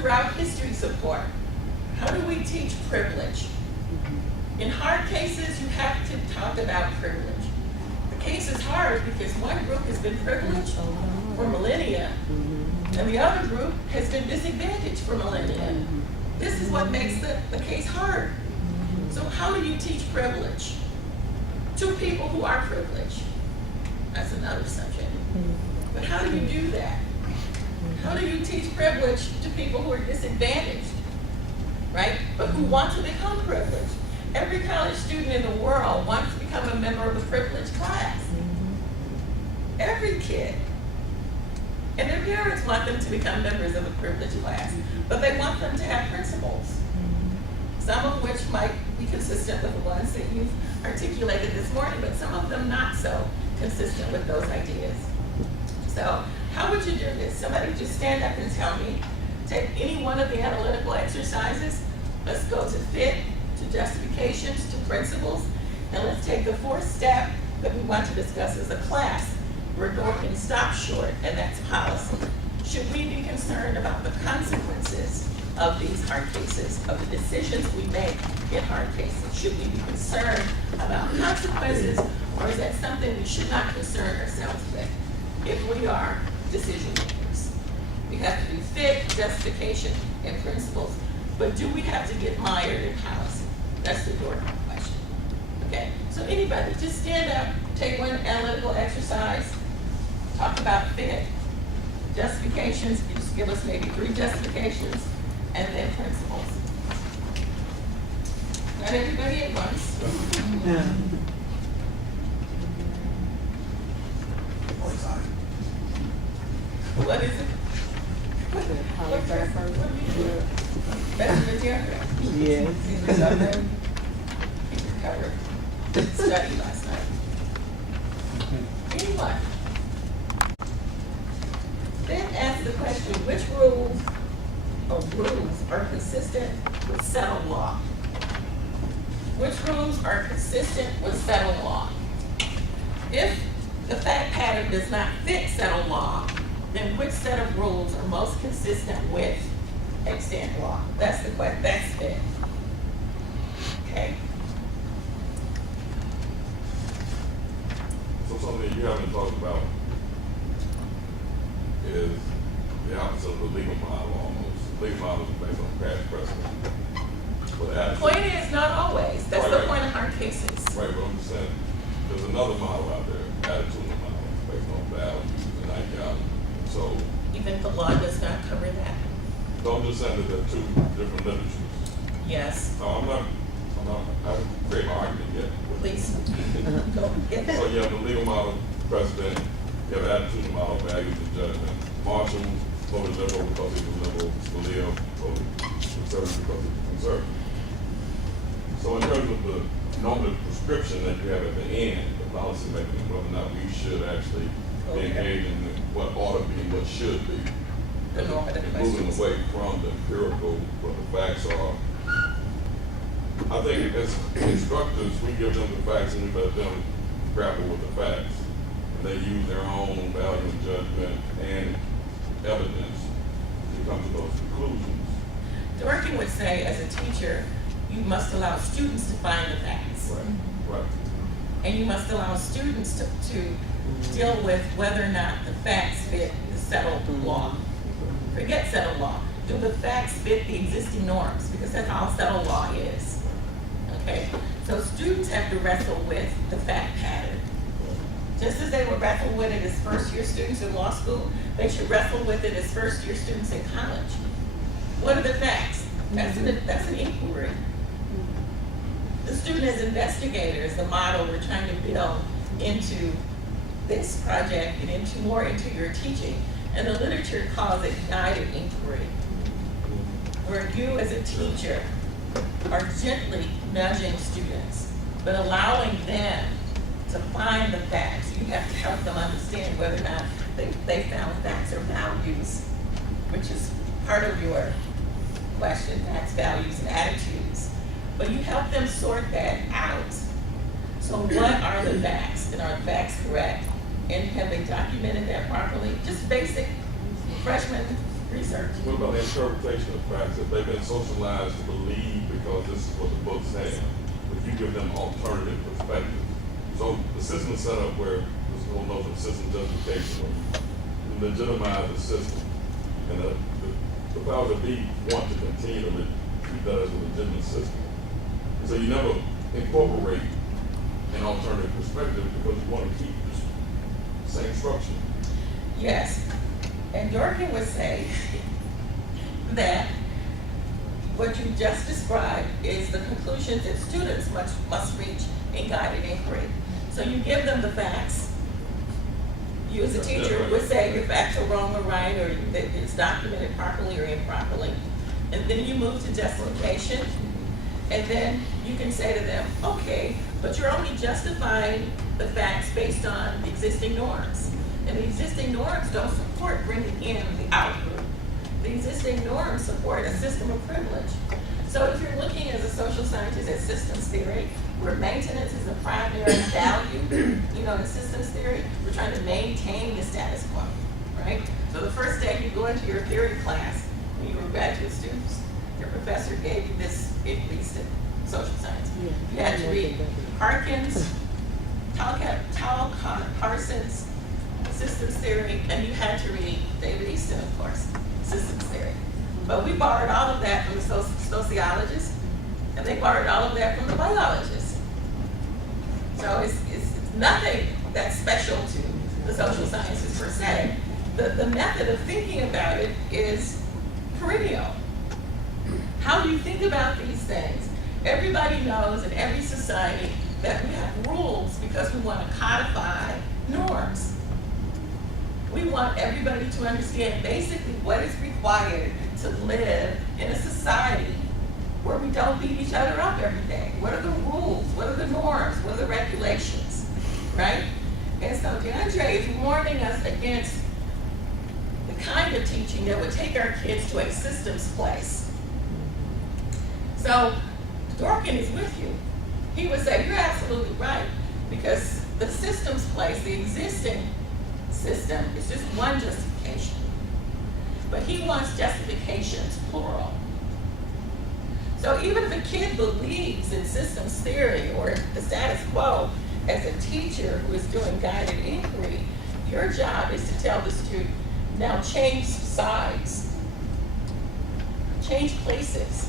throughout history support. How do we teach privilege? In hard cases, you have to talk about privilege. The case is hard because one group has been privileged for millennia, and the other group has been disadvantaged for millennia. This is what makes the case hard. So how do you teach privilege to people who are privileged? That's another subject. But how do you do that? How do you teach privilege to people who are disadvantaged, right? But who want to become privileged? Every college student in the world wants to become a member of a privileged class. Every kid. And their parents want them to become members of a privileged class, but they want them to have principles, some of which might be consistent with the ones that you've articulated this morning, but some of them not so consistent with those ideas. So how would you do this? Somebody just stand up and tell me, take any one of the analytical exercises, let's go to fit, to justifications, to principles, and let's take the fourth step that we want to discuss as a class. We're going to stop short, and that's policy. Should we be concerned about the consequences of these hard cases, of the decisions we make in hard cases? Should we be concerned about consequences, or is that something we should not concern ourselves with if we are decision makers? We have to do fit, justification, and principles, but do we have to get mired in policy? That's the door question. Okay, so anybody, just stand up, take one analytical exercise, talk about fit, justifications, just give us maybe 3 justifications, and then principles. Not everybody at once. Yeah. What is it? That's the material. Yes. Covered. Study last night. Anyone? Then ask the question, which rules are consistent with settled law? Which rules are consistent with settled law? If the fact pattern does not fit settled law, then which set of rules are most consistent with extant law? That's the question. That's it. Okay. So something you haven't talked about is the opposite of the legal model almost. The legal model is based on past precedent. But The point is not always. That's Right, the right. point of hard cases. Right, but I'm just saying, there's another model out there, attitudinal model, based on values and ideology. So, Even the law does not cover that. so I'm just saying that there are 2 different literatures. Yes, No, I haven't created my argument yet. please. Go get So that. you have the legal model, precedent, you have attitudinal model, values and judgment. Marshall voted liberal because he was liberal, Scalia voted conservative because he was conservative. So in terms of the normative prescription that you have at the end, the policy making, whether or not we should actually be engaged in what ought to be, what should be. The normative Moving questions. away from the empirical, what the facts are. I think as instructors, we give them the facts and we let them grapple with the facts. And they use their own value and judgment and evidence to come to those conclusions. Dorkin would say, as a teacher, you must allow students to find the facts. Right. And you must allow students to deal with whether or not the facts fit the settled law. Forget settled law. Do the facts fit the existing norms? Because that's all settled law is. Okay? So students have to wrestle with the fact pattern. Just as they would wrestle with it as first-year students in law school, they should wrestle with it as first-year students in college. What are the facts? That's an inquiry. The student as investigator is the model we're trying to build into this project and into your teaching. And the literature calls it guided inquiry, where you as a teacher are gently nudging students, but allowing them to find the facts. You have to help them understand whether or not they found facts or values, which is part of your question, facts, values, and attitudes. But you help them sort that out. So what are the facts? And are the facts correct? And have they documented that properly? Just basic freshman research. What about the interpretation of facts? If they've been socialized to believe because this is what the book says, if you give them alternative perspectives. So the system is set up where this whole notion of system justification, where you legitimize the system. And the powers that be want to continue to keep that as a legitimate system. So you never incorporate an alternative perspective because you want to keep the same structure. Yes, and Dorkin would say that what you just described is the conclusions that students must reach in guided inquiry. So you give them the facts. You as a teacher would say your facts are wrong or right, or that it's documented properly or improperly. And then you move to justification, and then you can say to them, okay, but you're only justifying the facts based on the existing norms. And the existing norms don't support bringing in the out group. The existing norms support a system of privilege. So if you're looking as a social scientist at systems theory, where maintenance is a primary value, in systems theory, we're trying to maintain the status quo, right? So the first day you go into your theory class, when you were graduate students, your professor gave you this, at least in social science. You had to read Harkins, Parsons, systems theory, and you had to read David Easton, of course, systems theory. But we borrowed all of that from the sociologists, and they borrowed all of that from the biologists. So it's nothing that's special to the social sciences per se. The method of thinking about it is perennial. How do you think about these things? Everybody knows in every society that we have rules because we want to codify norms. We want everybody to understand basically what is required to live in a society where we don't beat each other up every day. What are the rules? What are the norms? What are the regulations? Right? And so DeAndre is warning us against the kind of teaching that would take our kids to a systems place. So Dorkin is with you. He would say, you're absolutely right, because the systems place, the existing system, is just one justification. But he wants justifications, plural. So even if a kid believes in systems theory or the status quo, as a teacher who is doing guided inquiry, your job is to tell the student, now change sides, change places.